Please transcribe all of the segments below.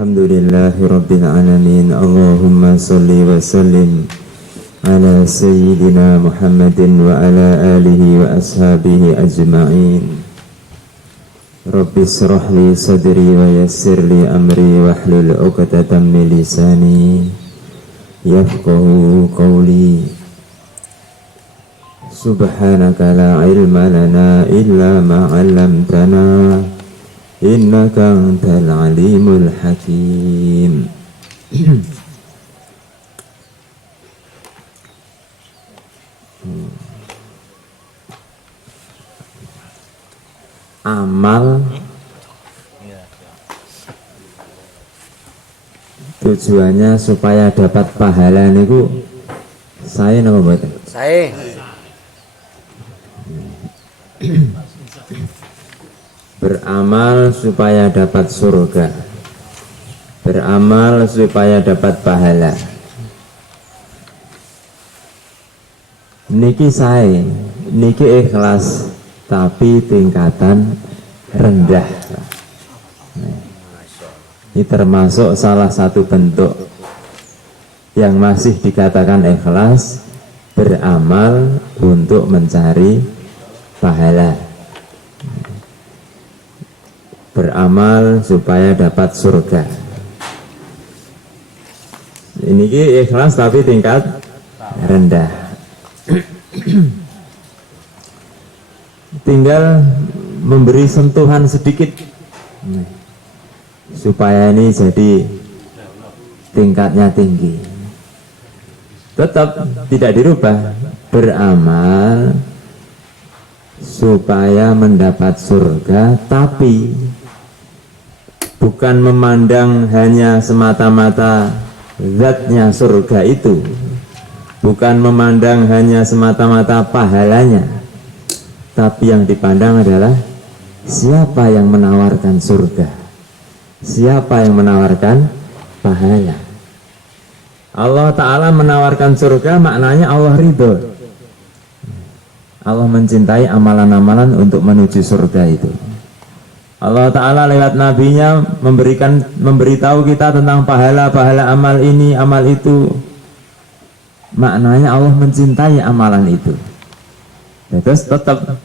Alhamdulillahi Rabbil Alamin. Allahumma salli wa sallim ala Sayyidina Muhammadin wa ala alihi wa ashabihi ajma'in. Rabbi syrah li sadri wa yassir li amri wa hlul 'uqdatam min lisani yafqahu qawli. Subhanaka la ilma lana illa ma 'allamtana innaka antal alimul hakim. Amal tujuannya supaya dapat pahala niku saya napa mboten? Saya beramal supaya dapat surga, beramal supaya dapat pahala. Niki saya, niki ikhlas, tapi tingkatan rendah. Ini termasuk salah satu bentuk yang masih dikatakan ikhlas, beramal untuk mencari pahala, beramal supaya dapat surga. Ini ikhlas tapi tingkat rendah. Tinggal memberi sentuhan sedikit supaya ini jadi tingkatnya tinggi. Tetap tidak dirubah, beramal supaya mendapat surga, tapi bukan memandang hanya semata-mata zatnya surga itu, bukan memandang hanya semata-mata pahalanya, tapi yang dipandang adalah siapa yang menawarkan surga, siapa yang menawarkan pahala. Allah Ta'ala menawarkan surga, maknanya Allah ridho, Allah mencintai amalan-amalan untuk menuju surga itu. Allah Ta'ala lewat nabinya memberitahu kita tentang pahala-pahala amal ini, amal itu. Maknanya Allah mencintai amalan itu. Terus tetap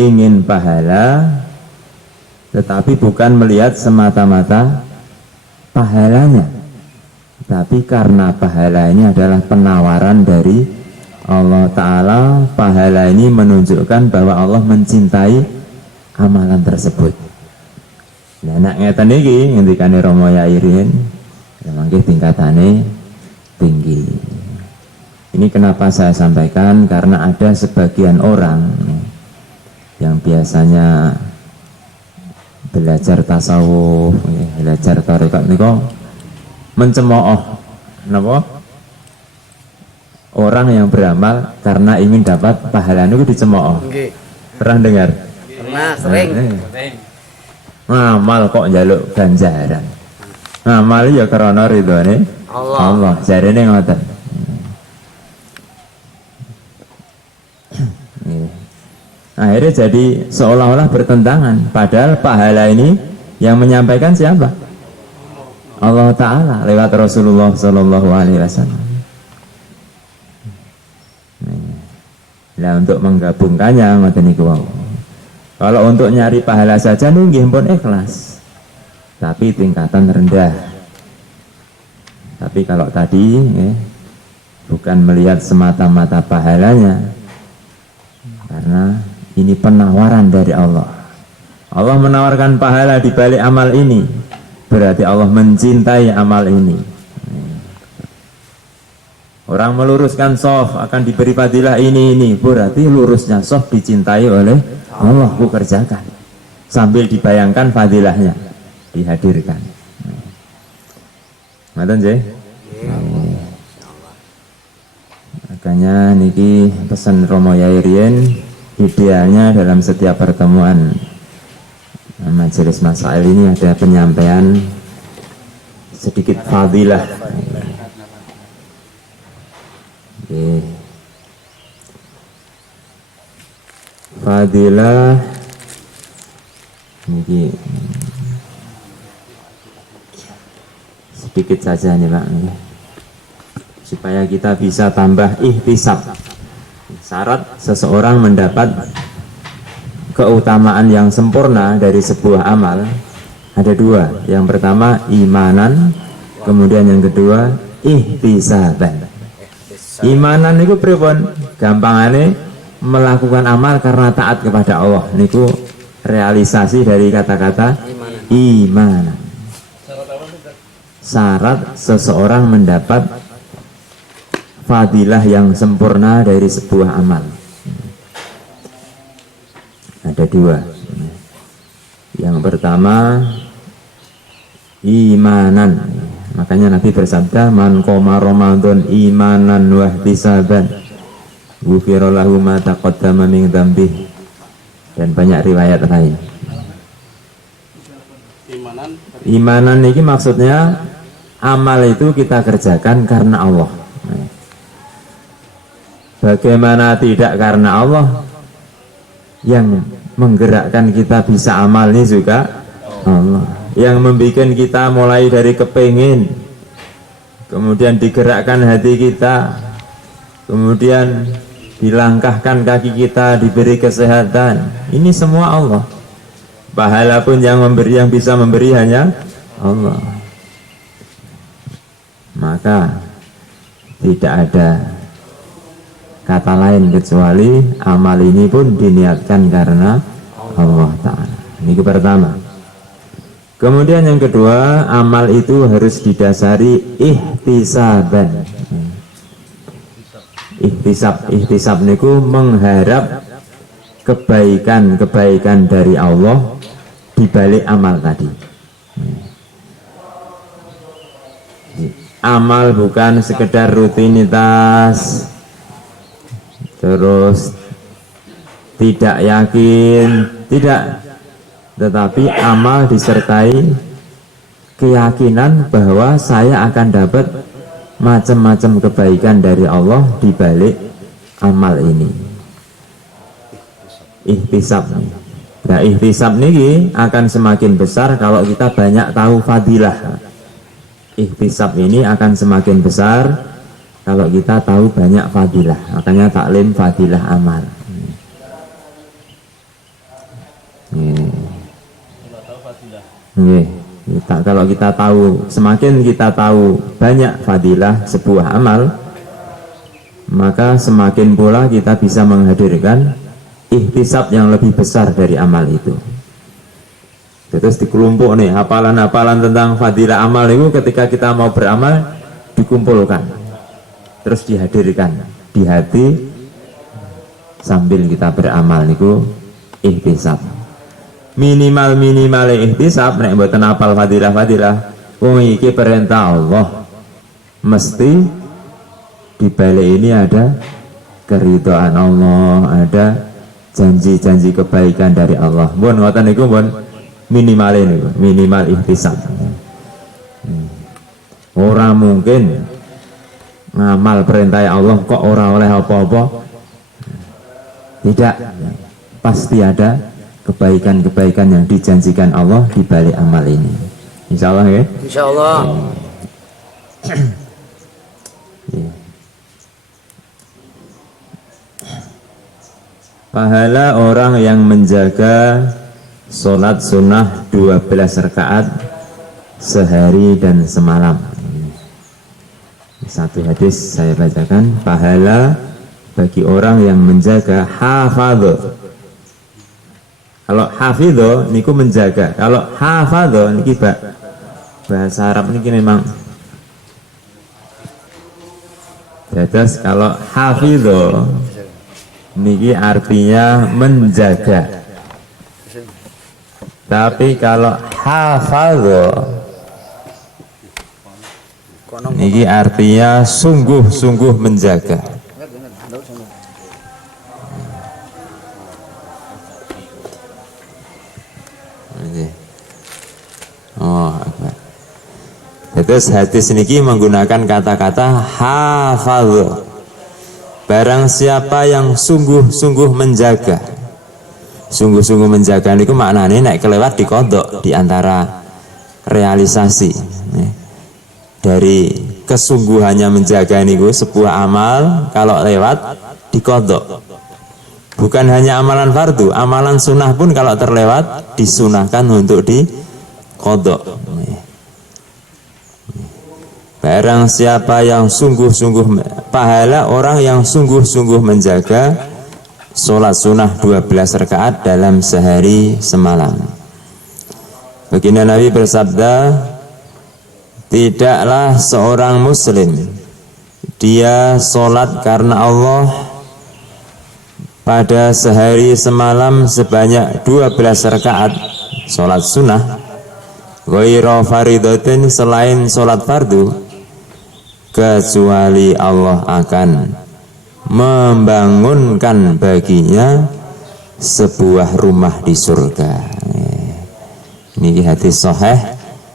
ingin pahala, tetapi bukan melihat semata-mata pahalanya, tapi karena pahala ini adalah penawaran dari Allah Ta'ala. Pahala ini menunjukkan bahwa Allah mencintai amalan tersebut. Nah, nak ngeten iki ngendikane Rama Yairin, mangke tingkatane tinggi. Ini kenapa saya sampaikan, karena ada sebagian orang yang biasanya belajar tasawuf, belajar tarekat niku mencemooh napa? Orang yang beramal karena ingin dapat pahala niku dicemooh. nggih. Pernah dengar? Pernah sering. Ngamal kok njaluk ganjaran. Ngamal ya karena ridhone Allah. Jarene ngoten. Akhirnya jadi seolah-olah bertentangan, padahal pahala ini yang menyampaikan siapa? Allah Ta'ala lewat Rasulullah Sallallahu Alaihi Wasallam. Nah, untuk menggabungkannya ngoten niku wau. Kalau untuk nyari pahala saja nggih pun ikhlas, tapi tingkatan rendah. Tapi kalau tadi bukan melihat semata-mata pahalanya, karena ini penawaran dari Allah. Allah menawarkan pahala di balik amal ini, berarti Allah mencintai amal ini. Orang meluruskan sof akan diberi fadilah ini, berarti lurusnya sof dicintai oleh Allah. Ku kerjakan sambil dibayangkan fadilahnya dihadirkan. Ngoten nggih. Makanya niki pesan Romo Yairien, idealnya dalam setiap pertemuan majelis masail ini ada penyampaian sedikit fadilah. Fadilah niki sedikit saja nih Pak, supaya kita bisa tambah ihtisab. Syarat seseorang mendapat keutamaan yang sempurna dari sebuah amal ada dua. Yang pertama imanan, kemudian yang kedua ihtisaban. Imanan itu pripun? Gampangane melakukan amal karena taat kepada Allah. Niku realisasi dari kata-kata imanan. Syarat seseorang mendapat fadilah yang sempurna dari sebuah amal ada dua. Yang pertama imanan, makanya Nabi bersabda man qoma Ramadan imanan wa ihtisaban ghufira lahu ma taqaddama min dzambi, dan banyak riwayat lain. Imanan ini maksudnya amal itu kita kerjakan karena Allah. Bagaimana tidak karena Allah? Yang menggerakkan kita bisa amal ini juga Allah. Yang membuat kita mulai dari kepingin, kemudian digerakkan hati kita, kemudian dilangkahkan kaki kita, diberi kesehatan, ini semua Allah. Pahala pun yang memberi, yang bisa memberi hanya Allah. Maka tidak ada kata lain kecuali amal ini pun diniatkan karena Allah Ta'ala. Ini pertama. Kemudian yang kedua, amal itu harus didasari ihtisaban. Ihtisab niku mengharap kebaikan dari Allah di balik amal tadi. Amal bukan sekedar rutinitas, terus tidak yakin, tidak, tetapi amal disertai keyakinan bahwa saya akan dapat macam-macam kebaikan dari Allah di balik amal ini. Ihtisab. Nah, ihtisab ini akan semakin besar kalau kita banyak tahu fadilah. Ihtisab ini akan semakin besar kalau kita tahu banyak fadilah. Makanya taklim fadilah amal. Kalau kita tahu, semakin kita tahu banyak fadilah sebuah amal, maka semakin pula kita bisa menghadirkan ihtisab yang lebih besar dari amal itu. Terus dikelompok nih hafalan-hafalan tentang fadilah amal itu, ketika kita mau beramal dikumpulkan, terus dihadirkan di hati sambil kita beramal niku ihtisab. Minimal ihtisab nek mboten apal fadilah wong iki perintah Allah, mesti di balik ini ada keridhaan Allah, ada janji-janji kebaikan dari Allah. Mun ngoten niku mun minimal ihtisab. Ora mungkin ngamal perintah Allah kok ora oleh apa-apa. Tidak, pasti ada kebaikan-kebaikan yang dijanjikan Allah di balik amal ini. Insya Allah ya. Insya Allah. Pahala orang yang menjaga sholat sunnah 12 rakaat sehari dan semalam. Satu hadis saya bacakan. Pahala bagi orang yang menjaga hafadh. Kalau hafidho niku menjaga, kalau hafadho niki bahasa Arab niki memang terus. Kalau hafidho niki artinya menjaga, tapi kalau hafadho niki artinya sungguh-sungguh menjaga. Terus hadis niki menggunakan kata-kata hafadh. Barang siapa yang sungguh-sungguh menjaga. Sungguh-sungguh menjaga niku maknane nek kelewat dikodok di antara realisasi. dari kesungguhannya menjaga niku sebuah amal kalau lewat dikodok. Bukan hanya amalan fardu, amalan sunnah pun kalau terlewat disunahkan untuk dikodok. Barang siapa yang sungguh-sungguh, pahala orang yang sungguh-sungguh menjaga sholat sunnah 12 rakaat dalam sehari semalam. Baginda Nabi bersabda, tidaklah seorang muslim dia sholat karena Allah pada sehari semalam sebanyak 12 rakaat sholat sunnah ghaira faridatin, selain sholat fardu, kecuali Allah akan membangunkan baginya sebuah rumah di surga. Ini hadis sahih,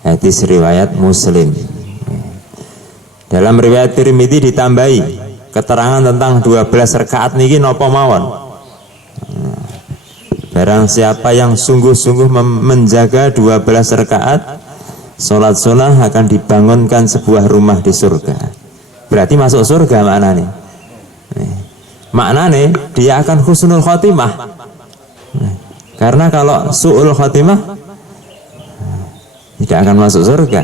hadis riwayat Muslim. Dalam riwayat Tirmidzi ditambahi keterangan tentang 12 rakaat niki napa mawon. Barang siapa yang sungguh-sungguh menjaga 12 rakaat sholat sunnah akan dibangunkan sebuah rumah di surga. Berarti masuk surga maknanya. Maknanya dia akan husnul khotimah. Karena kalau su'ul khotimah tidak akan masuk surga.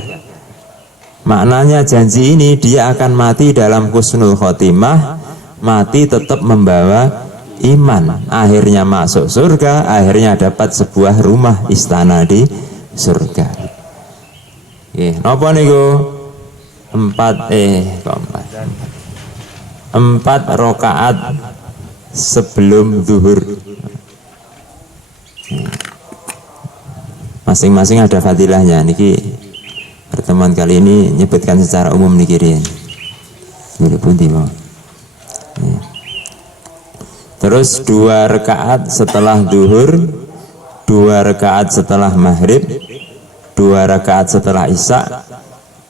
Maknanya janji ini dia akan mati dalam husnul khotimah, mati tetap membawa iman, akhirnya masuk surga, akhirnya dapat sebuah rumah istana di surga. Napa niku? 4 rakaat sebelum zuhur. Masing-masing ada fadilahnya. Niki pertemuan kali ini nyebutkan secara umum niki riyen. Nggih pundi mawon. Terus 2 rakaat setelah zuhur, 2 rakaat setelah maghrib, 2 rakaat setelah isya,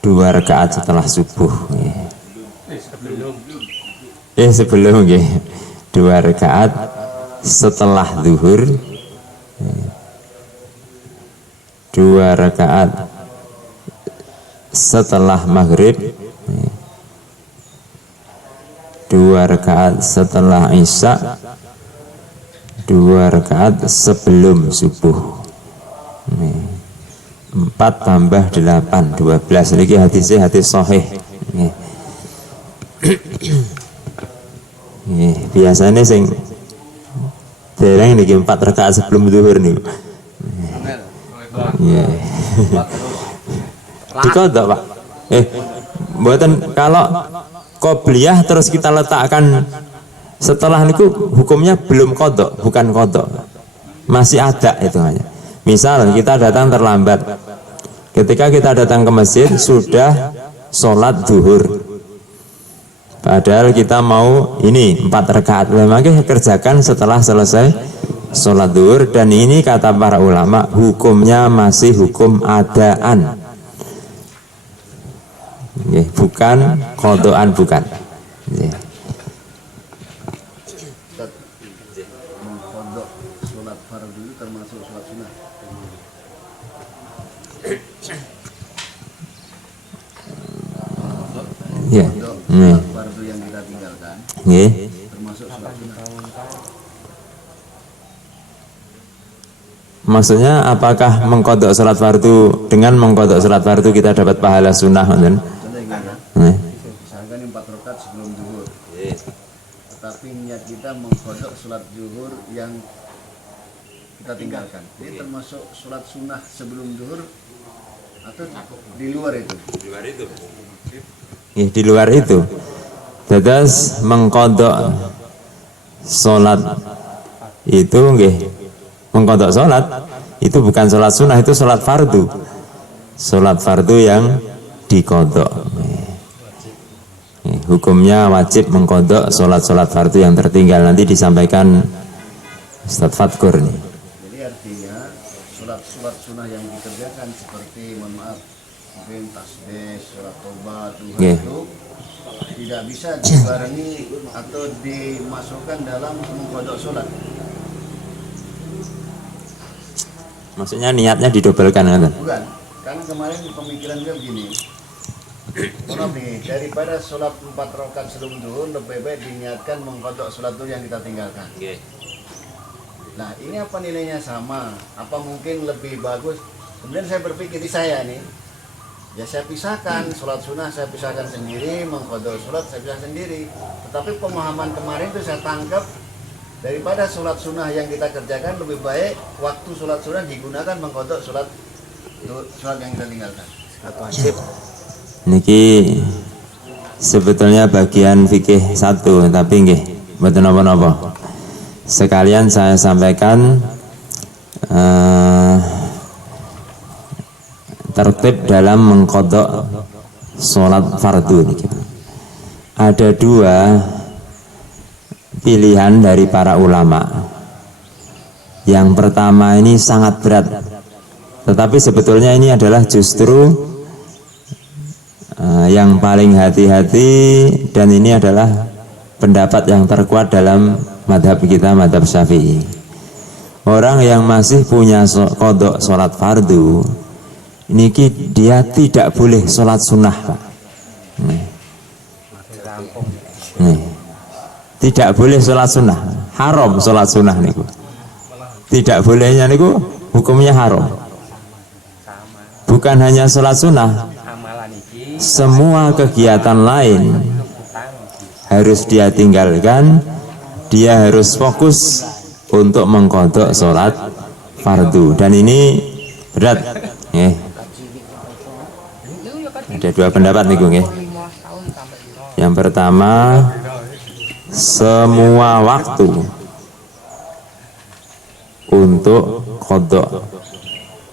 2 rakaat setelah subuh. Sebelum 2 rakaat setelah zuhur, 2 rakaat setelah maghrib, 2 rakaat setelah isya, 2 rakaat sebelum subuh. 4 tambah 8, 12. Niki hadisnya hadis sahih. Biasanya sing dereng niki 4 rakaat sebelum zuhur niku. Dikodok, Pak. Mboten, kalau qobliyah terus kita letakkan setelah niku hukumnya belum kodok, bukan kodok, masih ada itu hanya. Misal kita datang terlambat, ketika kita datang ke masjid sudah sholat zuhur, padahal kita mau ini 4 rakaat, memang kerjakan setelah selesai sholat zuhur, dan ini kata para ulama hukumnya masih hukum adaan. Bukan kodoan, bukan. Mengkodok sholat fardu termasuk sholat sunnah. Sholat fardu yang kita tinggalkan termasuk sholat sunnah. Maksudnya apakah mengkodok sholat fardu, dengan mengkodok sholat fardu kita dapat pahala sunnah? Misalkan 4 rakaat sebelum zuhur, tetapi niat kita mengkodok sholat zuhur yang kita tinggalkan, ini termasuk sholat sunnah sebelum zuhur atau di luar itu? Di luar itu. Tetes mengkodok sholat itu mengkodok sholat itu bukan sholat sunnah, itu sholat fardu. Sholat fardu yang dikodok. Hukumnya wajib mengkodok sholat-sholat fardu yang tertinggal. Nanti disampaikan Ustaz Fatkur nih. Jadi artinya sholat sunnah yang dikerjakan seperti mohon maaf mungkin tasbih, sholat tobat, duha itu tidak bisa dibarengi atau dimasukkan dalam mengkodok sholat. Maksudnya niatnya didobelkan kan? Bukan, karena kemarin pemikiran dia begini, Maaf nih, daripada sholat 4 rakaat sebelum zuhur lebih baik diniatkan mengqadha sholat zuhur yang kita tinggalkan. Nah, ini apa nilainya sama? Apa mungkin lebih bagus? Kemudian saya berpikir di saya nih, ya saya pisahkan sholat sunnah, saya pisahkan sendiri, mengqadha sholat saya pisahkan sendiri. Tetapi pemahaman kemarin itu saya tangkap, daripada sholat sunnah yang kita kerjakan lebih baik waktu sholat sunnah digunakan mengqadha sholat yang kita tinggalkan. Atau wajib. Niki sebetulnya bagian fikih satu, tapi nggih mboten napa-napa. Sekalian saya sampaikan tertib dalam mengqadha sholat fardu niki. Ada dua pilihan dari para ulama. Yang pertama ini sangat berat, tetapi sebetulnya ini adalah justru yang paling hati-hati, dan ini adalah pendapat yang terkuat dalam madhab kita, madhab Syafi'i. Orang yang masih punya qadha sholat fardu niki dia tidak boleh sholat sunnah, Pak. Tidak boleh sholat sunnah, haram sholat sunnah niku. Tidak bolehnya niku hukumnya haram. Bukan hanya sholat sunnah, semua kegiatan lain harus dia tinggalkan. Dia harus fokus untuk mengqadha sholat fardu, dan ini berat. Ada dua pendapat nih, Yang pertama, semua waktu untuk qadha.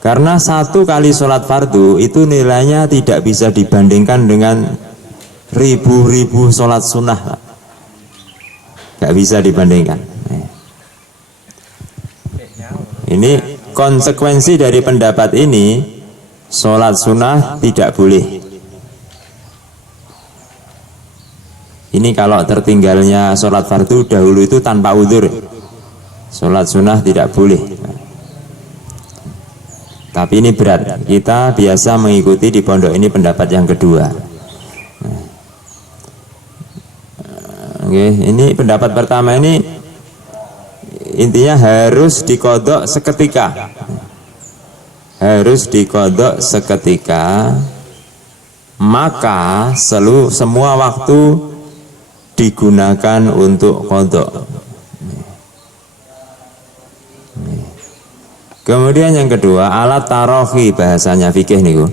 Karena satu kali sholat fardu itu nilainya tidak bisa dibandingkan dengan ribu-ribu sholat sunnah. Gak bisa dibandingkan. Ini konsekuensi dari pendapat ini, sholat sunnah tidak boleh. Ini kalau tertinggalnya sholat fardu dahulu itu tanpa udzur, sholat sunnah tidak boleh. Tapi ini berat. Kita biasa mengikuti di pondok ini pendapat yang kedua. Ini pendapat pertama ini intinya harus diqadha seketika. Harus diqadha seketika. Maka semua waktu digunakan untuk qadha. Kemudian yang kedua, alat tarohi, bahasanya fikih niku.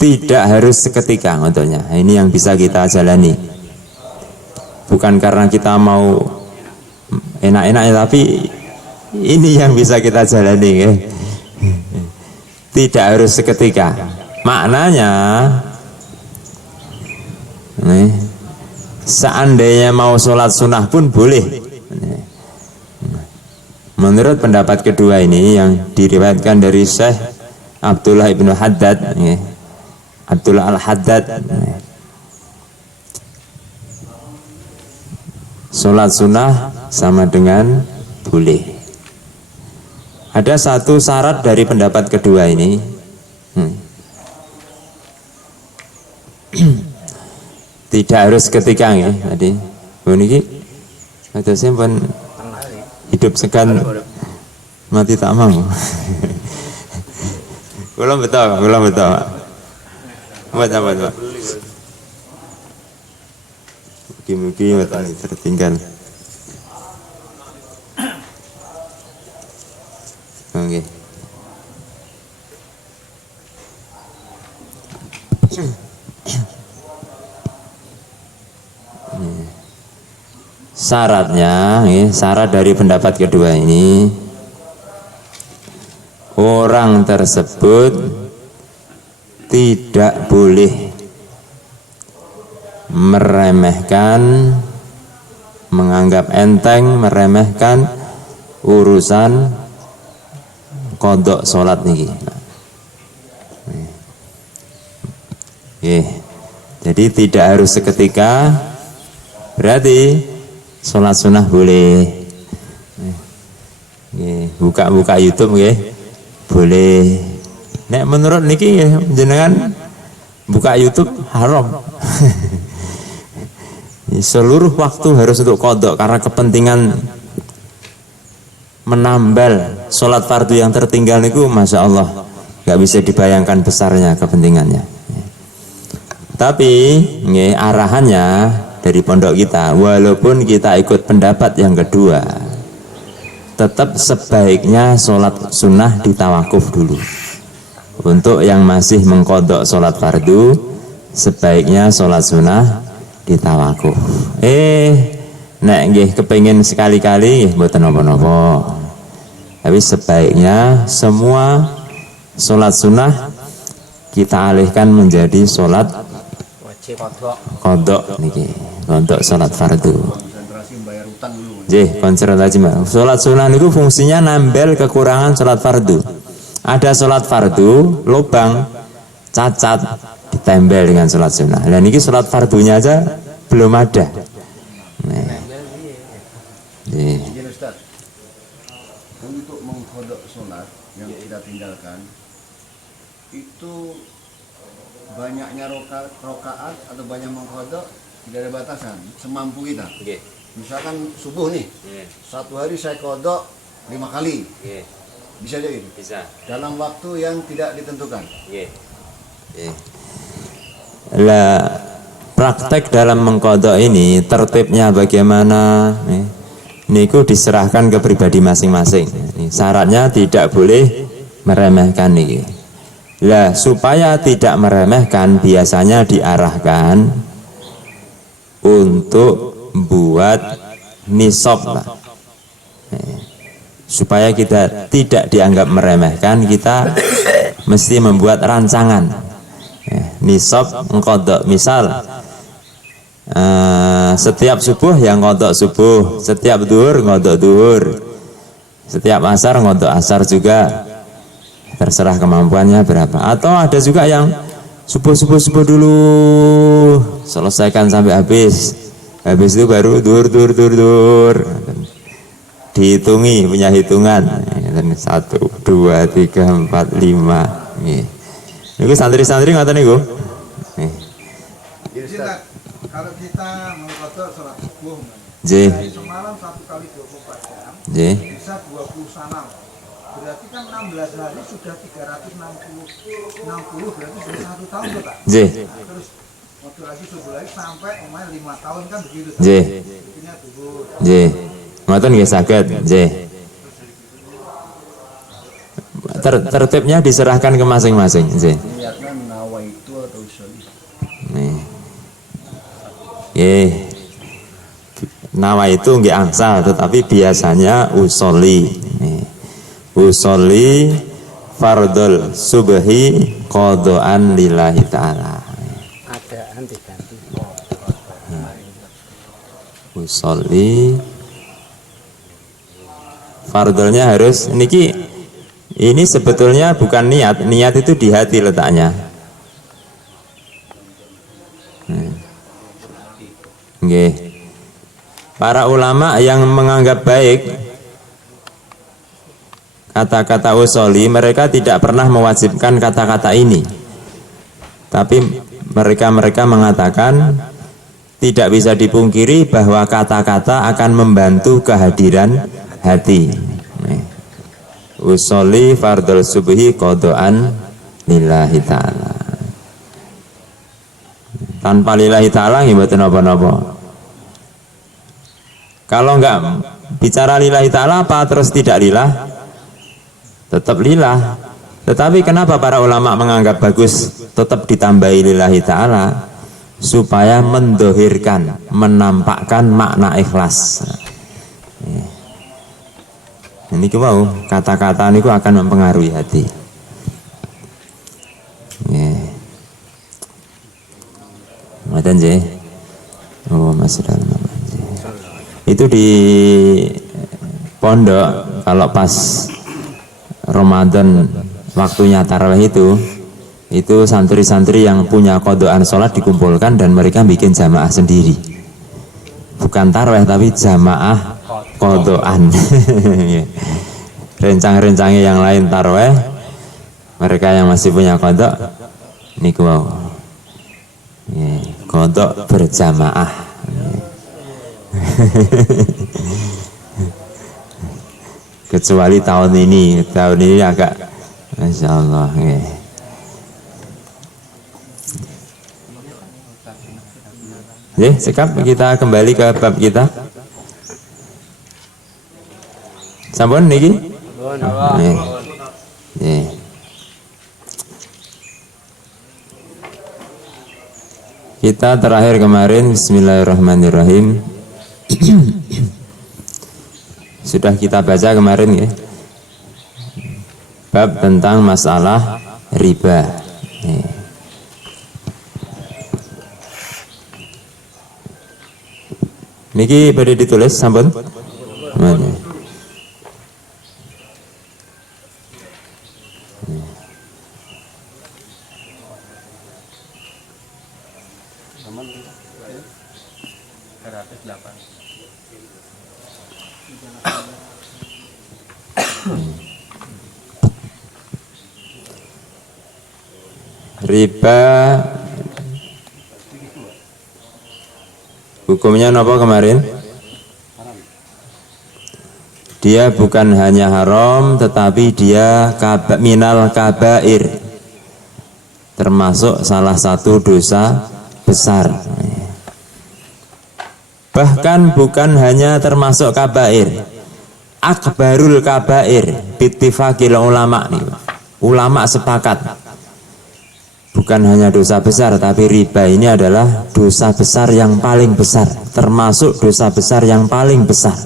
Tidak harus seketika contohnya. Ini yang bisa kita jalani. Bukan karena kita mau enak-enak, tapi ini yang bisa kita jalani. Tidak harus seketika. Maknanya, seandainya mau sholat sunnah pun boleh. Menurut pendapat kedua ini yang diriwayatkan dari Syekh Abdullah ibnu Haddad, Abdullah al-Haddad, sholat sunnah sama dengan boleh. Ada satu syarat dari pendapat kedua ini. Tidak harus ketika ya. Tadi ini ada simpan hidup segan mati tak mau. Belum betul. Buat apa? Mugi-mugi matane tertinggal. Oke. Syaratnya, syarat dari pendapat kedua ini, orang tersebut tidak boleh meremehkan, menganggap enteng, meremehkan urusan qadha sholat niki. Jadi tidak harus seketika, berarti sholat sunnah boleh. Buka YouTube boleh. Nek menurut niki jenengan buka YouTube haram. Seluruh waktu harus untuk qadha karena kepentingan menambal sholat fardu yang tertinggal niku, masya Allah, nggak bisa dibayangkan besarnya kepentingannya. Tapi arahannya dari pondok kita, walaupun kita ikut pendapat yang kedua, tetap sebaiknya sholat sunnah ditawakuf dulu. Untuk yang masih mengkodok sholat fardu, sebaiknya sholat sunnah ditawakuf. Nek nggih kepengin sekali-kali nggih mboten napa-napa. Tapi sebaiknya semua sholat sunnah kita alihkan menjadi sholat wajib kodok niki, kodok sholat fardu. Konsentrasi membayar utang dulu. Konsentrasi mbak. Sholat sunnah niku fungsinya nambel kekurangan sholat fardu. Ada sholat fardu lubang cacat ditempel dengan sholat sunnah. Dan niki sholat fardunya aja belum ada. Gini Ustaz, untuk mengkodok sholat yang kita tinggalkan itu banyaknya rokaat atau banyak mengkodok tidak ada batasan, semampu kita. Misalkan subuh nih, satu hari saya kodok 5 kali, bisa jadi Bisa. dalam waktu yang tidak ditentukan. Lah praktek dalam mengkodok ini tertibnya bagaimana? Niku diserahkan ke pribadi masing-masing. Syaratnya tidak boleh meremehkan nih. Lah supaya tidak meremehkan biasanya diarahkan untuk buat nisab lah. Supaya kita tidak dianggap meremehkan, kita mesti membuat rancangan. Nisab mengkodok, misal setiap subuh yang ngodok subuh, setiap duhur ngodok duhur, setiap asar ngodok asar juga, terserah kemampuannya berapa. Atau ada juga yang subuh dulu selesaikan sampai habis itu baru duhur, dihitungi, punya hitungan 1, 2, 3, 4, 5 ini santri-santri ngoten niku. Kalau kita mengkodok sholat subuh, Dari semalam 1 kali 24 jam, J. bisa 20 sanam. Berarti kan 16 hari sudah 360, berarti sudah 1 tahun tuh Pak. J. Terus modulasi subuh lagi sampai umumnya 5 tahun kan begitu. J. Intinya dulu. J. Ngoten nggih saged, J. Tertibnya diserahkan ke masing-masing, J. Niatnya nawa itu atau usul. Nawa itu nggih angsal, tetapi biasanya usoli. Usoli fardul subhi qadaan lillahi ta'ala. adaan diganti Usoli fardulnya harus niki, ini sebetulnya bukan niat itu di hati letaknya. Nggih. Para ulama yang menganggap baik kata-kata usoli, mereka tidak pernah mewajibkan kata-kata ini. Tapi mereka mengatakan tidak bisa dipungkiri bahwa kata-kata akan membantu kehadiran hati. Usoli fardul subhi qadaan lillahi ta'ala. Tanpa lillahi ta'ala nggih mboten napa-napa. Kalau enggak bicara lillahi ta'ala apa terus tidak lillah? Tetap lillah. Tetapi kenapa para ulama menganggap bagus tetap ditambahi lillahi ta'ala? Supaya mendohirkan, menampakkan makna ikhlas. Ini mau kata-kata ini akan mempengaruhi hati. Ngoten nggih. Oh, masih dalam itu di pondok kalau pas Ramadan waktunya tarawih itu santri-santri yang punya kodokan sholat dikumpulkan dan mereka bikin jamaah sendiri, bukan tarawih tapi jamaah kodokan. Rencang-rencangnya yang lain tarawih, mereka yang masih punya kodok niku Kodok berjamaah. Kecuali tahun ini agak, Masya Allah. Sekap kita kembali ke bab kita. Sampun niki? Kita terakhir kemarin, bismillahirrahmanirrahim. Sudah kita baca kemarin ya. Bab tentang masalah riba. Niki pada ditulis sampun? Riba hukumnya apa kemarin? Dia bukan hanya haram, tetapi dia minal kabair, termasuk salah satu dosa besar. Bahkan bukan hanya termasuk kabair, akbarul kabair bittifaqil ulama nih. Ulama sepakat bukan hanya dosa besar, tapi riba ini adalah dosa besar yang paling besar, termasuk dosa besar yang paling besar.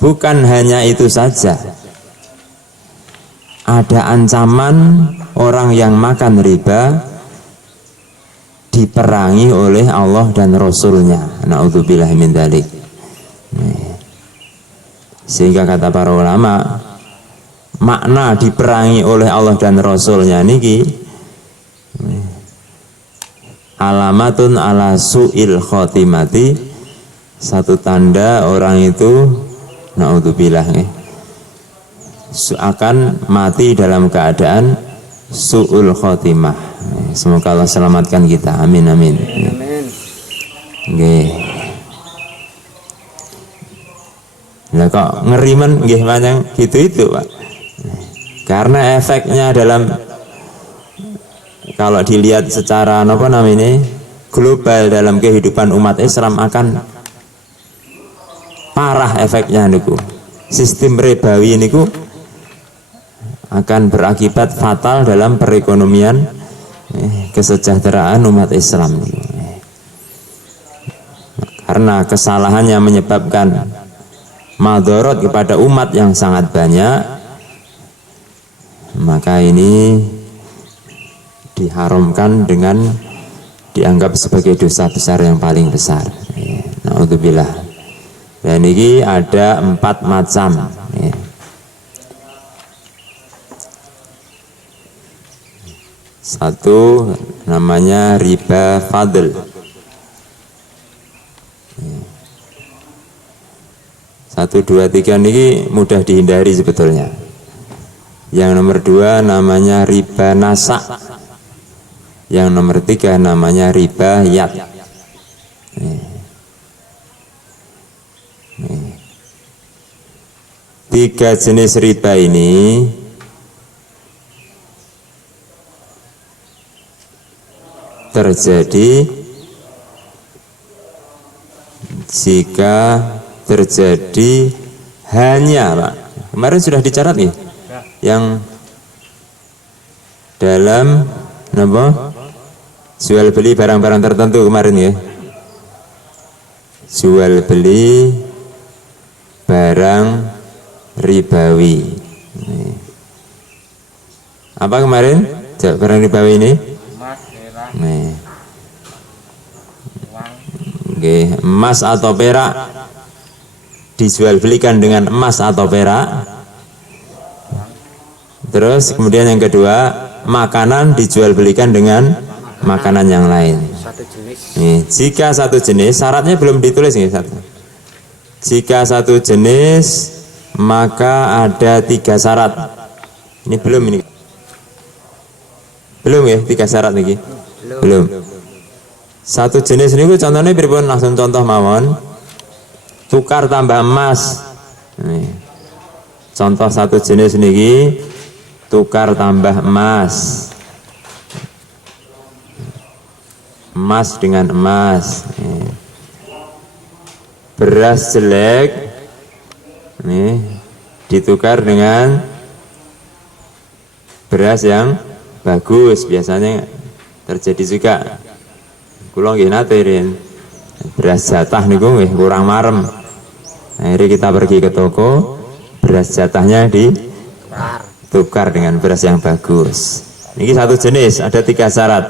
Bukan hanya itu saja, ada ancaman orang yang makan riba diperangi oleh Allah dan Rasulnya. Na'udzubillah min dzalik. Sehingga kata para ulama, makna diperangi oleh Allah dan Rasulnya niki alamatun ala su'il khotimati, satu tanda orang itu na'udzubillah akan mati dalam keadaan su'ul khotimah. Semoga Allah selamatkan kita, amin amin. Nggih. Lah kok ngerimen nggih panjang gitu Pak. Karena efeknya dalam, kalau dilihat secara apa namanya global dalam kehidupan umat Islam akan parah efeknya niku. Sistem ribawi niku akan berakibat fatal dalam perekonomian kesejahteraan umat Islam. Karena kesalahannya menyebabkan madorot kepada umat yang sangat banyak, maka ini diharamkan dengan dianggap sebagai dosa besar yang paling besar. Na'udzubillah. Dan ini ada 4 macam. Satu namanya riba fadl. Satu, dua, tiga ini mudah dihindari sebetulnya. Yang nomor 2 namanya riba nasa. Yang nomor 3 namanya riba yad. Tiga jenis riba ini terjadi jika terjadi hanya, Pak, kemarin sudah dicatat nih, yang dalam apa, jual beli barang-barang tertentu kemarin ya, jual beli barang ribawi. Apa kemarin barang ribawi ini? Emas atau perak dijual belikan dengan emas atau perak. Terus kemudian yang kedua, makanan dijual belikan dengan makanan yang lain. Satu jenis. Jika satu jenis, syaratnya belum ditulis nih satu. Jika satu jenis, maka ada 3 syarat. Ini belum ya 3 syarat nih. Belum. Satu jenis niku contohnya pripun, langsung contoh mawon. Tukar tambah emas. Nih. Contoh satu jenis niki tukar tambah emas. Emas dengan emas. Nih. Beras jelek nih ditukar dengan beras yang bagus, biasanya terjadi juga. Kula nggih nate rin beras jatah niku nggih kurang marem. Akhirnya kita pergi ke toko, beras jatahnya ditukar dengan beras yang bagus. Ini satu jenis, ada 3 syarat.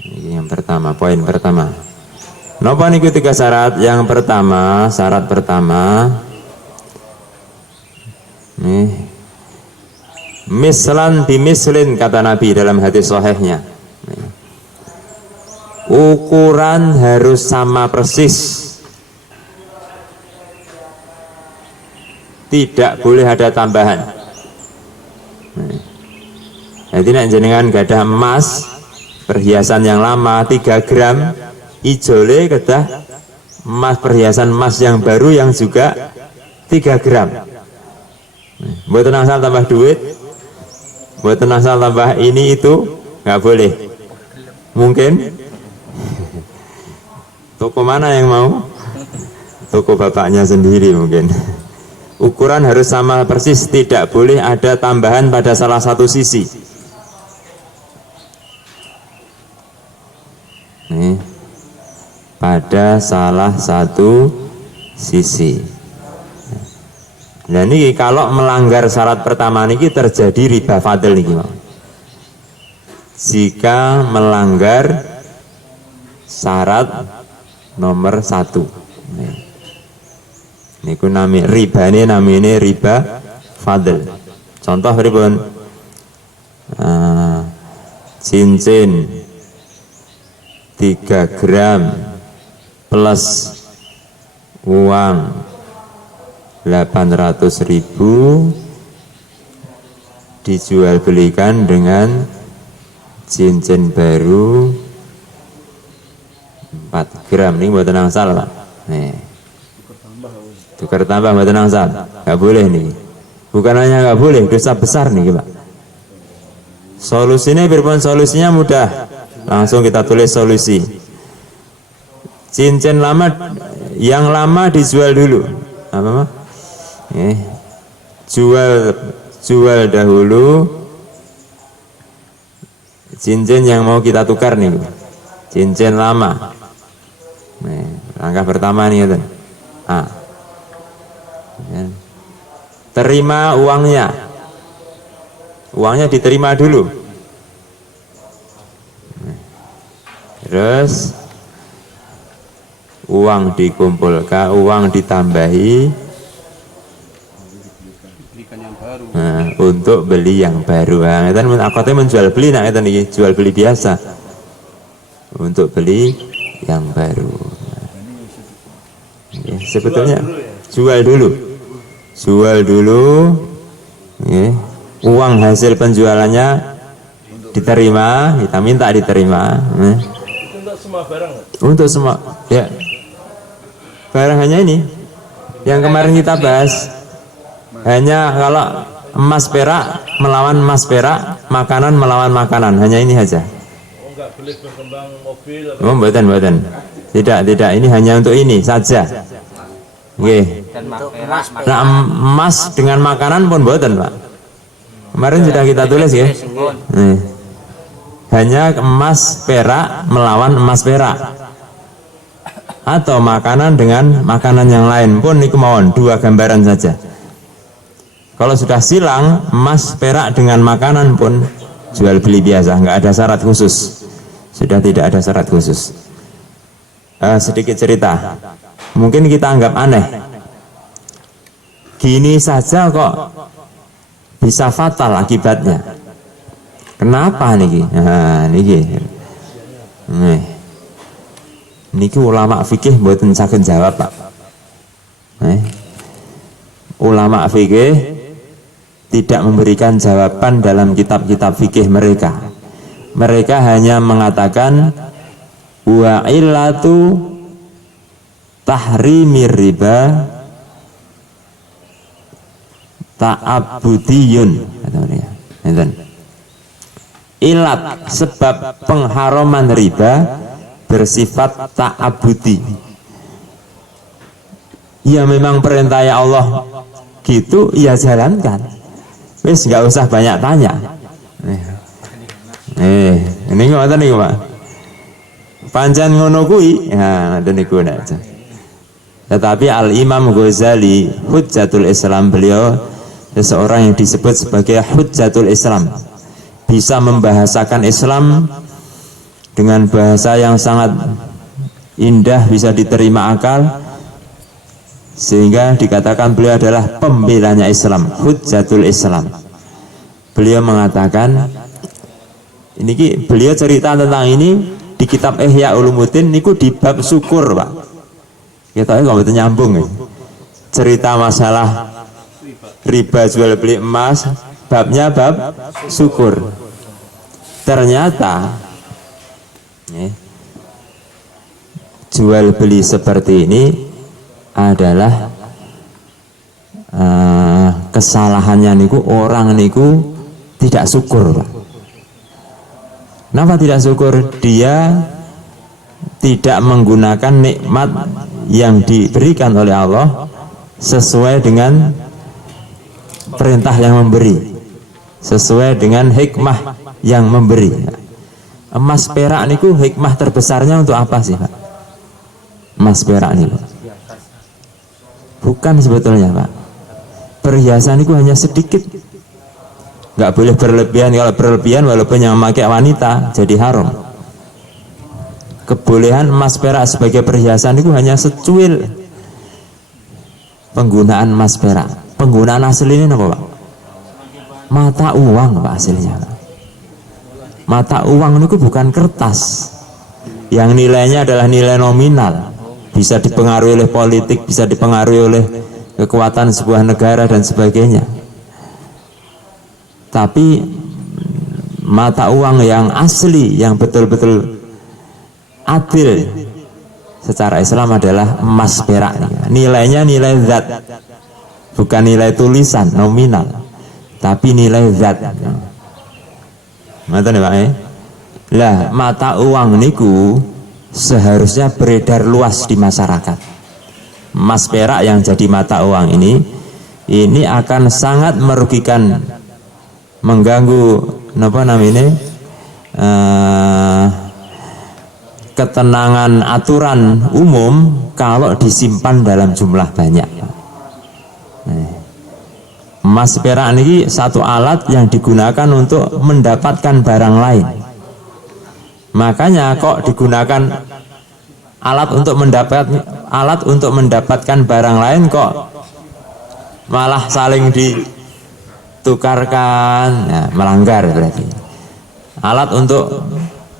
Ini yang pertama, poin pertama. Napa niku 3 syarat? Yang pertama, syarat pertama nih, mislan bimislin kata Nabi dalam hadis sahihnya. Ukuran harus sama persis. Tidak boleh ada tambahan. Jadi nek jenengan gadah emas perhiasan yang lama 3 gram, ijole kedah emas perhiasan emas yang baru yang juga 3 gram. Mboten asal tambah duit, mboten asal tambah ini itu, nggak boleh. Mungkin toko mana yang mau? Toko bapaknya sendiri mungkin. Ukuran harus sama persis, tidak boleh ada tambahan pada salah satu sisi. Nih, pada salah satu sisi. Nah ini kalau melanggar syarat pertama niki terjadi riba fadl niki. Jika melanggar syarat nomor 1. Niku nami ribane namine riba fadl. Contoh pripun? Cincin 3 gram plus uang 800.000 dijual belikan dengan cincin baru 4 gram. Ini buat tenang salah, Pak. Nih. Tukar tambah buat tenang salah. Gak boleh nih. Bukan hanya gak boleh, dosa besar nih, Pak. Solusinya berpun solusinya mudah. Langsung kita tulis solusi. Cincin lama, yang lama dijual dulu. Apa, Pak? Jual dahulu cincin yang mau kita tukar nih, cincin lama. Langkah pertama nih ya, terima uangnya, diterima dulu. Terus uang dikumpulkan, uang ditambahi. Untuk beli yang baru. Ngeten akotnya menjual beli, nak ngeten iki jual beli biasa. Untuk beli yang baru. Ya, sebetulnya jual dulu. Ya. Uang hasil penjualannya diterima, kita minta diterima. Ya. Untuk semua barang. Untuk semua, ya. Barang hanya ini. Yang kemarin kita bahas. Hanya kalau emas perak melawan emas perak, makanan melawan makanan, hanya ini saja. Oh, enggak boleh berkembang mobil atau... Oh, mboten. Tidak, ini hanya untuk ini saja. Nggih. Nah, emas dengan makanan pun mboten, Pak. Kemarin sudah kita tulis ya. Hanya emas perak melawan emas perak. Atau makanan dengan makanan yang lain pun niku mawon, 2 gambaran saja. Kalau sudah silang, emas perak dengan makanan pun jual beli biasa, nggak ada syarat khusus. Sudah tidak ada syarat khusus. Sedikit cerita, mungkin kita anggap aneh. Gini saja kok bisa fatal akibatnya. Kenapa niki? Nah, niki ulama fikih mboten saged jawab, Pak. Ulama fikih tidak memberikan jawaban dalam kitab-kitab fikih mereka. mereka hanya mengatakan wa illatu tahrimir riba ta'abudiyun. Ilat sebab pengharaman riba bersifat ta'abudi. Ya memang perintah ya Allah gitu, ya jalankan. Wis nggak usah banyak tanya. Ini ngoten niku, Pak. Pancen ngono kuwi, ya ngoten niku aja. Tetapi Al-Imam Ghazali, Hujjatul Islam, beliau seseorang yang disebut sebagai Hujjatul Islam, bisa membahasakan Islam dengan bahasa yang sangat indah, bisa diterima akal, sehingga dikatakan beliau adalah pembelanya Islam, Hujjatul Islam. Beliau mengatakan, ini beliau cerita tentang ini di kitab Ihya Ulumuddin niku di bab syukur, Pak. Kita ini nggak nyambung ya. Cerita masalah riba jual beli emas, babnya bab syukur. Ternyata jual beli seperti ini adalah kesalahannya niku orang niku tidak syukur, Pak. Kenapa tidak syukur? Dia tidak menggunakan nikmat yang diberikan oleh Allah sesuai dengan perintah yang memberi, sesuai dengan hikmah yang memberi. Emas perak niku hikmah terbesarnya untuk apa sih, Pak? Emas perak niku bukan sebetulnya, Pak. Perhiasan niku hanya sedikit, nggak boleh berlebihan. Kalau berlebihan walaupun yang memakai wanita jadi haram. Kebolehan emas perak sebagai perhiasan itu hanya secuil penggunaan emas perak. Penggunaan aslinya apa, Pak? Mata uang, Pak, hasilnya. Mata uang itu bukan kertas yang nilainya adalah nilai nominal, bisa dipengaruhi oleh politik, bisa dipengaruhi oleh kekuatan sebuah negara dan sebagainya. Tapi mata uang yang asli, yang betul-betul adil secara Islam adalah emas perak. Nilainya nilai zat, bukan nilai tulisan nominal, tapi nilai zat. Ngerti Pak? Lah mata uang niku seharusnya beredar luas di masyarakat. Emas perak yang jadi mata uang ini akan sangat merugikan, mengganggu apa namanya ketenangan aturan umum kalau disimpan dalam jumlah banyak. Emas perak ini satu alat yang digunakan untuk mendapatkan barang lain. Makanya kok digunakan alat untuk mendapatkan barang lain, kok malah saling ditukarkan, ya, melanggar berarti. Alat untuk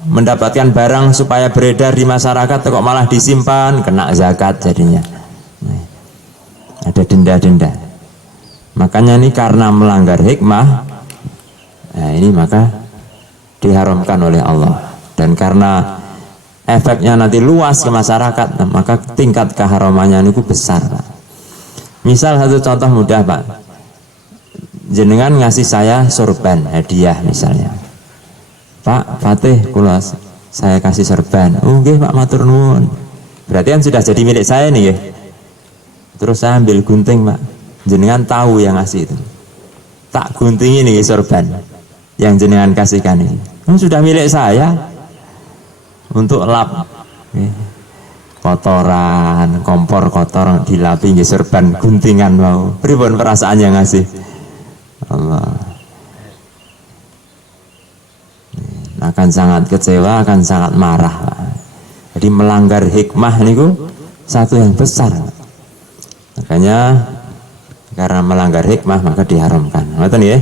mendapatkan barang supaya beredar di masyarakat kok malah disimpan, kena zakat jadinya. Ada denda-denda. Makanya ini karena melanggar hikmah, nah ini maka diharamkan oleh Allah. Dan karena efeknya nanti luas ke masyarakat, nah, maka tingkat keharamannya itu besar, Pak. Misal satu contoh mudah, Pak. Jenengan ngasih saya sorban hadiah misalnya. Pak Fatih, kula saya kasih sorban. Oh nggih Pak, matur nuwun. Berarti kan sudah jadi milik saya nih ya. Terus saya ambil gunting, Pak. Jenengan tahu yang ngasih itu. Tak gunting ini sorban yang jenengan kasihkan ini. Sudah milik saya. Untuk lap kotoran, kompor kotor dilapi nggih sorban guntingan mau. Pripun perasaan yang ngasih? Allah. Akan sangat kecewa, akan sangat marah. Jadi melanggar hikmah niku satu yang besar. Makanya karena melanggar hikmah maka diharamkan. Ngoten ya.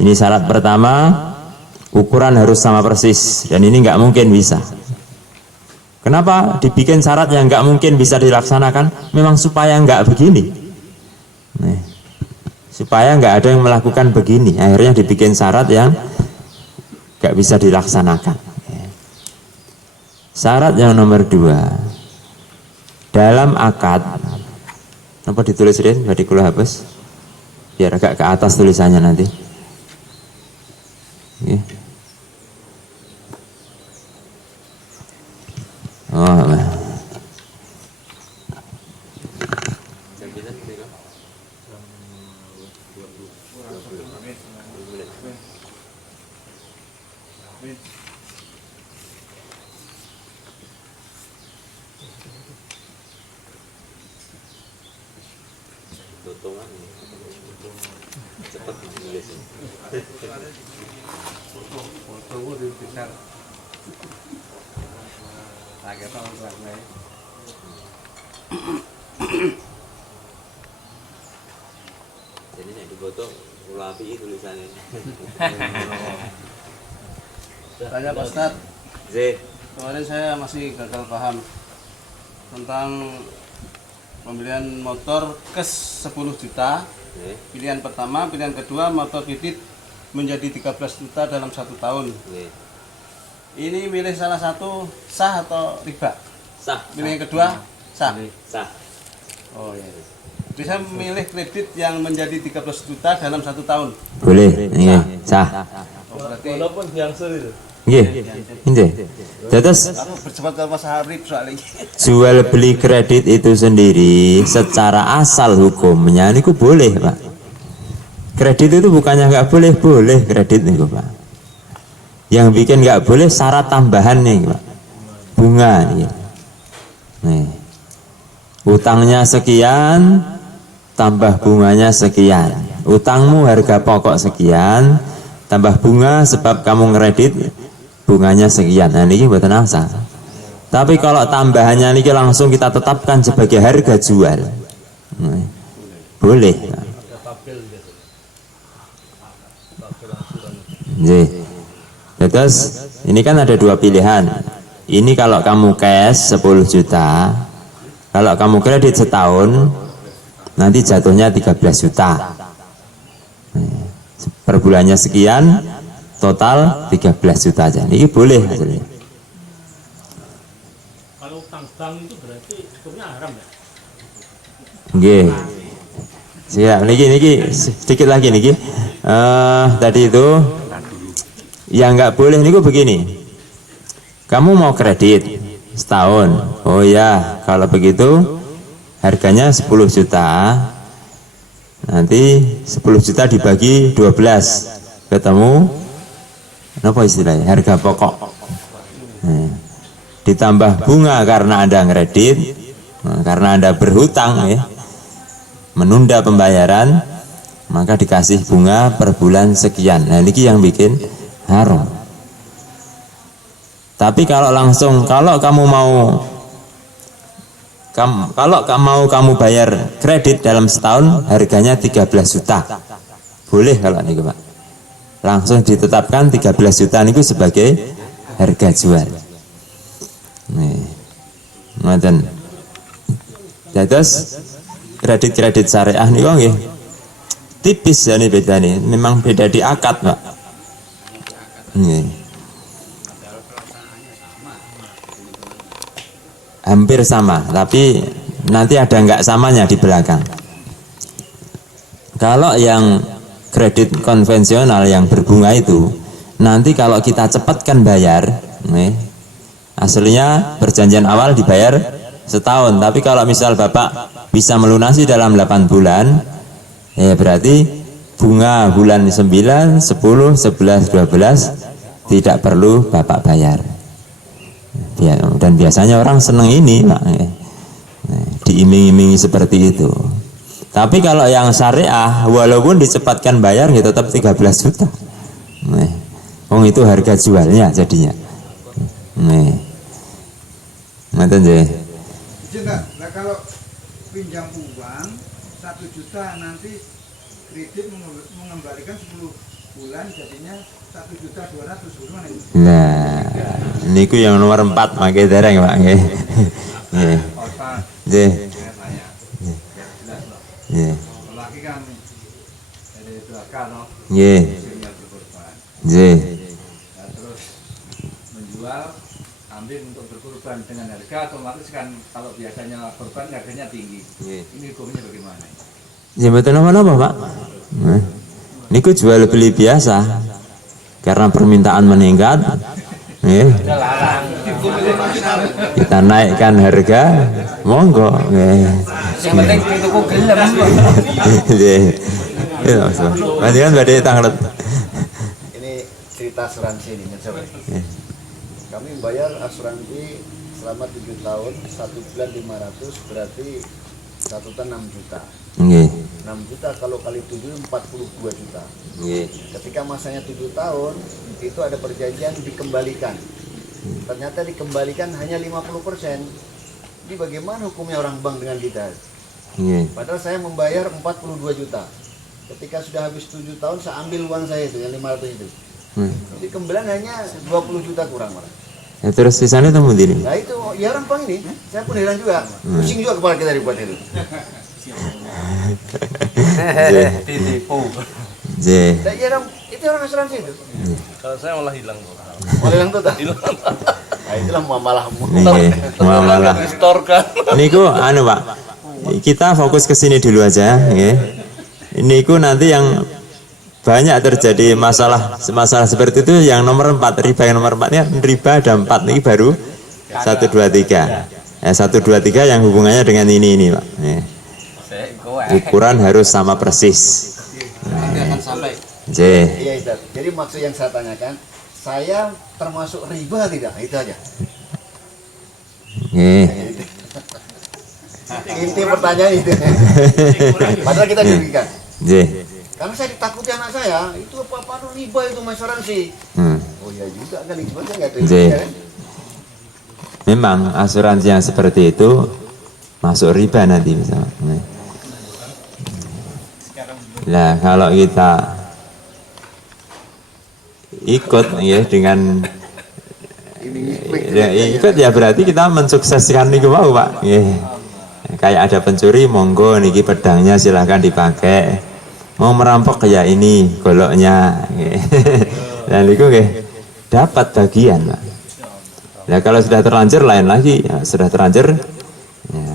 Ini syarat pertama, ukuran harus sama persis, dan ini nggak mungkin bisa. Kenapa dibikin syarat yang nggak mungkin bisa dilaksanakan? Memang supaya nggak begini. Supaya nggak ada yang melakukan begini. Akhirnya dibikin syarat yang nggak nggak bisa dilaksanakan. Syarat yang nomor 2, dalam akad, apa ditulis Rin? Badi kula hapus, biar agak ke atas tulisannya nanti. Oh, jadi yang difoto ulapi tulisannya. Tanya Pak Ustadz, kemarin saya masih gagal paham tentang pembelian motor kes 10 juta. Pilihan pertama, pilihan kedua motor kredit menjadi 13 juta dalam 1 tahun. Ini milih salah satu sah atau riba? Sah. Pilih yang kedua sah. Sah. Oh iya. Jadi saya memilih kredit yang menjadi 13 juta dalam 1 tahun. Boleh, nggih, sah. Oh, berarti Walaupun yang itu. Nggih. Nggih. Terus aku bercepat ke Mas Harif soalnya. jual beli kredit itu sendiri secara asal hukumnya niku boleh, Pak. Kredit itu bukannya nggak boleh, boleh kredit niku, Pak. Yang bikin nggak boleh syarat tambahan nih, Pak. Bunga nih. Nih. Utangnya sekian, tambah bunganya sekian. Utangmu harga pokok sekian, tambah bunga sebab kamu ngeredit, bunganya sekian. Nah ini buatan asal. Tapi kalau tambahannya ini langsung kita tetapkan sebagai harga jual, nah, boleh. Terus ini kan ada 2 pilihan. Ini kalau kamu cash 10 juta, kalau kamu kredit setahun, nanti jatuhnya 13 juta. Per bulannya sekian, total 13 juta aja. Ini boleh hasilnya. Kalau utang bank itu berarti hukumnya haram ya? Nggih. Siap, niki sedikit lagi niki. Tadi itu yang nggak boleh niku begini. Kamu mau kredit setahun. Oh ya, kalau begitu harganya 10 juta. Nanti 10 juta dibagi 12, ketemu apa istilahnya, harga pokok. Ditambah bunga karena Anda ngeredit, karena Anda berhutang ya, menunda pembayaran, maka dikasih bunga per bulan sekian. Nah ini yang bikin haram. Tapi kalau langsung, kalau kamu mau bayar kredit dalam setahun harganya 13 juta, boleh kalau ini Pak, langsung ditetapkan 13 juta ini sebagai harga jual. Nih, ngoten. Terus kredit syariah nih nggih tipis ya nih beda nih, memang beda di akad Pak. Nih. Hampir sama, tapi nanti ada nggak samanya di belakang. Kalau yang kredit konvensional yang berbunga itu, nanti kalau kita cepatkan bayar, aslinya perjanjian awal dibayar setahun, tapi kalau misal Bapak bisa melunasi dalam 8 bulan, ya berarti bunga bulan 9, 10, 11, 12 tidak perlu Bapak bayar. Ya, dan biasanya orang seneng ini Pak, diiming-imingi seperti itu. Tapi kalau yang syariah walaupun dicepatkan bayar ya tetap 13 juta. Itu harga jualnya jadinya. Ngoten nggih. Nah kalau pinjam uang 1 juta nanti kredit mengembalikan 10 bulan jadinya 1.200.000 gimana itu? Nah, niku yang nomor 4 makai dereng Pak nggih. Nggih. Nggih. Nggih. Lagi kan dari belakang no. Nggih. Nggih. Terus jual ambil untuk berkorban dengan harga otomatis kan kalau biasanya korban harganya tinggi. Ini hukumnya bagaimana? Ya betul apa-apa Pak. Niku jual beli biasa karena permintaan meningkat. Kita naikkan harga, monggo. Yang penting tuku gelem. Iya, panjenengan badhe tanglet. Ini cerita asuransi ini, mencoba. Kami bayar asuransi selama 7 tahun, 1 bulan 500 berarti 1 tahun 6 juta. Nggih. 6 juta kalau kali 7 42 juta. Nggih. Ketika masanya 7 tahun itu ada perjanjian dikembalikan. Ternyata dikembalikan hanya 50%. Jadi bagaimana hukumnya orang bank dengan kita? Nggih. Padahal saya membayar 42 juta. Ketika sudah habis 7 tahun saya ambil uang saya itu yang 500 itu. Jadi kembalian hanya 20 juta kurang malah. Ya terus sisanya temu ndi? Nah itu ya orang bank ini, saya pun heran juga. Pusing juga kepala kita dibuat itu. Ditipu. J. Nah, ya orang, itu orang asuransi itu. Kalau saya malah hilang. Malah hilang tuh. Nah itulah muamalah. Muamalah. Distorkan. Niku anu Pak. Kita fokus ke sini dulu aja, nggih. Niku nanti yang banyak terjadi masalah seperti itu yang nomor 4, riba yang nomor 4 nya riba ada 4 ini baru 1 2 3. 1 2 3 yang hubungannya dengan ini Pak. Ukuran harus sama persis. Nanti akan sampai. J. Iya Ustaz. Jadi maksud yang saya tanyakan, saya termasuk riba tidak? Itu aja. Nggih. Inti pertanyaan itu. Padahal kita dirugikan. J. Karena saya ditakuti anak saya, itu apa-apa riba itu asuransi. Oh iya juga kan, cuma saya nggak tahu. J. Memang asuransi yang seperti itu masuk riba nanti misalnya. Nah kalau kita ikut ya dengan ikut ya berarti kita mensukseskan niku mau Pak. Kayak ada pencuri, monggo niki pedangnya silahkan dipakai. Mau merampok ya ini goloknya. Dan itu dapat bagian Pak. Nah kalau sudah terlanjur lain lagi, ya, sudah terlanjur ya,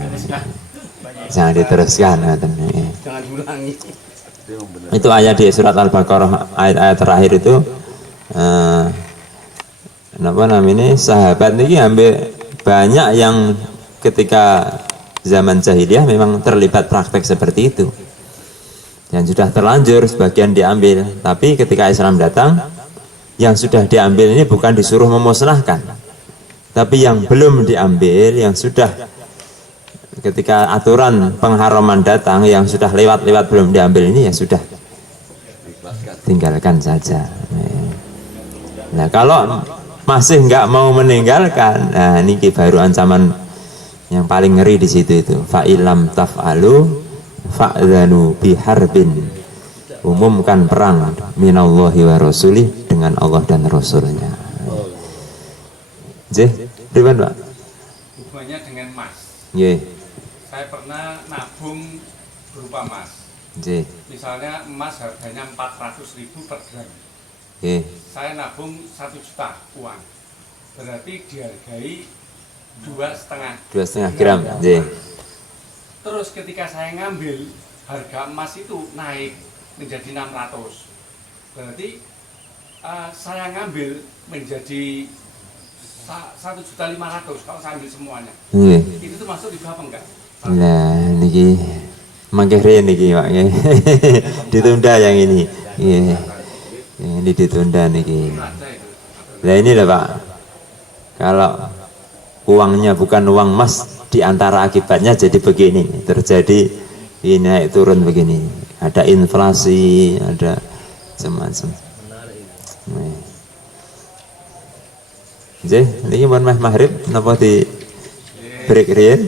jangan diteruskan. Jangan diulangi. Itu ayat di surat Al-Baqarah ayat-ayat terakhir itu apa namanya sahabat ini hampir banyak yang ketika zaman jahiliyah memang terlibat praktek seperti itu dan sudah terlanjur sebagian diambil, tapi ketika Islam datang yang sudah diambil ini bukan disuruh memusnahkan, tapi yang belum diambil, yang sudah ketika aturan pengharaman datang yang sudah lewat-lewat belum diambil ini ya sudah tinggalkan saja. Nah kalau masih nggak mau meninggalkan, nah ini baru ancaman yang paling ngeri di situ itu. Fa'ilam taf'alu fa'dzanu biharbin. Umumkan perang minallahi wa rasulih dengan Allah dan Rasulnya. Jih, riban Pak? Hubungannya dengan emas. Nggih. Saya pernah nabung berupa emas. Nggih. Misalnya emas harganya 400.000 per gram. Nggih. Saya nabung 1 juta uang. Berarti dihargai 2,5 gram. Nggih. Terus ketika saya ngambil, harga emas itu naik menjadi 600. Berarti saya ngambil menjadi 1.500.000 kalau saya ambil semuanya. Itu tuh masuk riba apa enggak? Nah, niki mangke niki Pak. Ditunda yang ini. Ini ditunda niki. Nah ini lah Pak. Kalau uangnya bukan uang emas, di antara akibatnya jadi begini, terjadi ini naik turun begini. Ada inflasi, ada macam-macam. Jadi, ini mohon maghrib, napa di break riyen?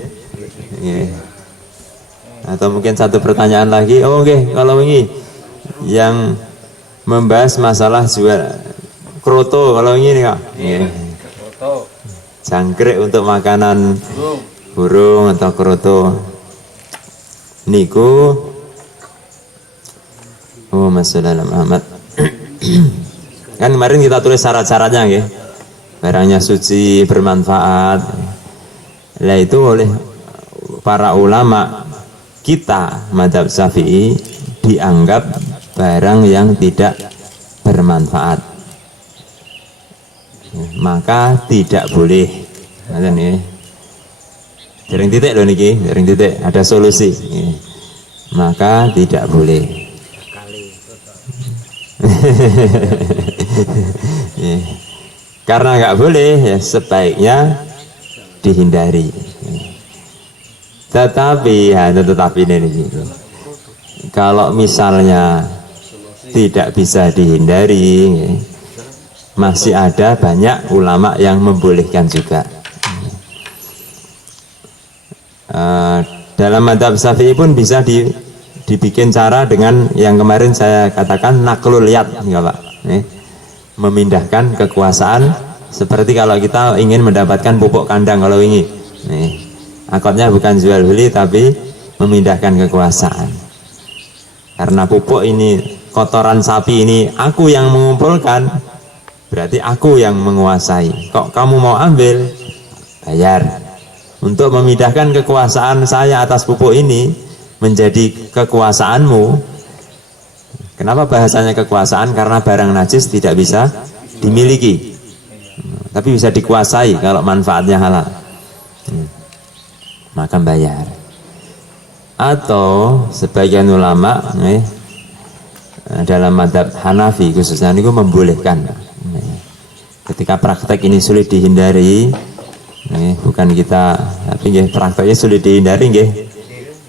Atau mungkin satu pertanyaan lagi. Oh oke, kalau ini yang membahas masalah jual kroto, kalau ini Kak. Jangkrik untuk makanan burung atau kroto. Niku Mas Saudara Muhammad. Kan kemarin kita tulis syarat-syaratnya nggih. barangnya suci, bermanfaat. Lah itu oleh para ulama kita mazhab Syafi'i dianggap barang yang tidak bermanfaat, maka tidak boleh. Nah, nih jaring titik loh niki, jaring titik ada solusi. Maka tidak boleh. Karena nggak boleh ya sebaiknya dihindari. Tetapi ini kalau misalnya tidak bisa dihindari, masih ada banyak ulama yang membolehkan juga. Dalam mazhab Syafi'i pun bisa dibikin cara dengan yang kemarin saya katakan naklul yad, enggak Pak? Memindahkan kekuasaan, seperti kalau kita ingin mendapatkan pupuk kandang kalau ingin. Akadnya bukan jual beli tapi memindahkan kekuasaan. Karena pupuk ini, kotoran sapi ini aku yang mengumpulkan, berarti aku yang menguasai. Kok kamu mau ambil? Bayar. Untuk memindahkan kekuasaan saya atas pupuk ini menjadi kekuasaanmu. Kenapa bahasanya kekuasaan? Karena barang najis tidak bisa dimiliki, tapi bisa dikuasai kalau manfaatnya halal. Maka bayar. Atau sebagian ulama dalam mazhab Hanafi khususnya itu membolehkan. Ketika praktek ini sulit dihindari, bukan kita, tapi prakteknya sulit dihindari,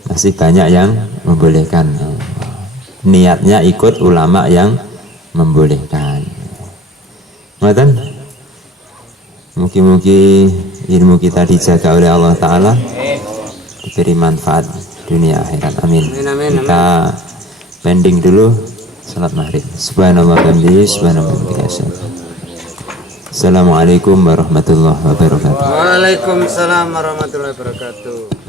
masih banyak yang membolehkan. Niatnya ikut ulama yang membolehkan. Ngoten? Mugi-mugi ilmu kita dijaga oleh Allah Ta'ala, diberi manfaat dunia akhirat. Amin. Kita pending dulu salat maghrib. Subhanallah hamdihi, subhanallah bihamdihi. Assalamualaikum warahmatullahi wabarakatuh. Waalaikumsalam warahmatullahi wabarakatuh.